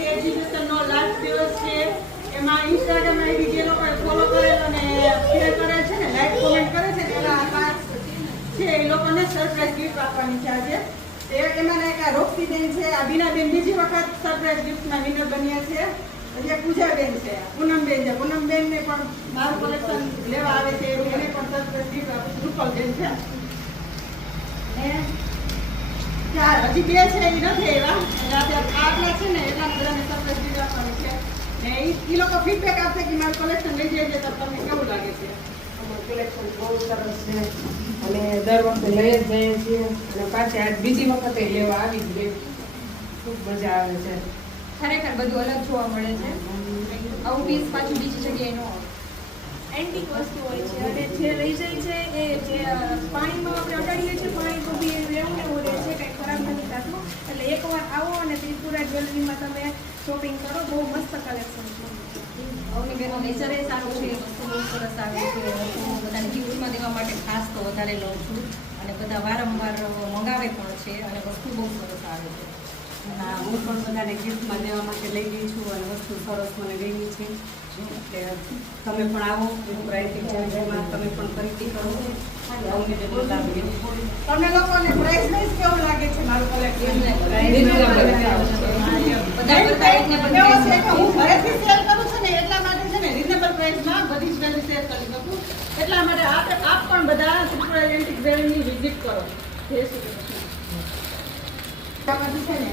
Free એજ્યુકેશનનો last દિવસ છે. એમાં ઇન્સ્ટાગ્રામ આઈડી જે લોકોએ ફોલો કરેલ અને શેર કરે છે ને લાઈક કોમેન્ટ કરે છે એના ખાસ છે એ લોકોને સરપ્રાઈઝ ગિફ્ટ આપવાની છે આજે. એમાં એક રોક્ષીબેન છે, આ બીનાબેન બીજી વખત સરપ્રાઈઝ ગિફ્ટમાં વિનર બન્યા છે. પછી પૂજાબેન છે, પૂનમબેન છે. પૂનમબેનને પણ મારું કલેક્શન લેવા આવે છે એને પણ સરપ્રાઈઝ ગિફ્ટ આપે. રૂપલબેન છે હજી બે છે એ નથી એવા આટલા છે ને એટલા બધાને સરપ્રાઈઝ ગિફ્ટ આપવાની છે. ને એ લોકો ફીડબેક આપશે કે મારું કલેક્શન લઈ જાય તો તમને કેવું લાગે છે. કલેક્શન બહુ સરસ છે અને દર વખતે લઈ જ જઈએ છીએ અને પાછી આજ બીજી વખતે લેવા આવી જ ગઈ. ખૂબ મજા આવે છે. ખરેખર બધું અલગ જોવા મળે છે. આવું પીસ પાછું બીજી જગ્યાએ ન આવે. એન્ટિક વસ્તુ હોય છે અને જે લઈ જાય છે એ જે પાણીમાં આપણે અડાડીએ છીએ પાણી તો બી રહેવું ને એવું રહે છે, કંઈ ખરાબ નથી થતું. એટલે એકવાર આવો અને ત્રિપુરા જ્વેલરીમાં તમે શોપિંગ કરો. બહુ મસ્ત કલેક્શન છે. અવની બેનો નેચર એ સારું છે, વસ્તુ બહુ સરસ આવે છે. હું બધાને ગિફ્ટમાં દેવા માટે ખાસ તો વધારે લઉં છું અને બધા વારંવાર મંગાવે પણ છે અને વસ્તુ બહુ સરસ આવે છે. હા, હું પણ બધાને ગિફ્ટમાં દેવા માટે લઈ ગઈ છું અને વસ્તુ સરસ મને ગમી છે. એટલે તમે પણ આવો એન્ટિક તમે પણ ખરીદી કરો. તમને લોકોને પ્રાઇસ વાઇઝ કેવું લાગે છે મારું કલેક્શન? હું ઘરેથી સેલ કરું છું ને એટલા માટે છે ને રીઝનેબલ પ્રાઇસમાં બધી જ્વેલરી શેર કરી શકું. એટલા માટે આપ પણ બધા ત્રિપુરા એન્ટિક જ્વેલરીની વિઝિટ કરો. જય શ્રી કૃષ્ણ. છે ને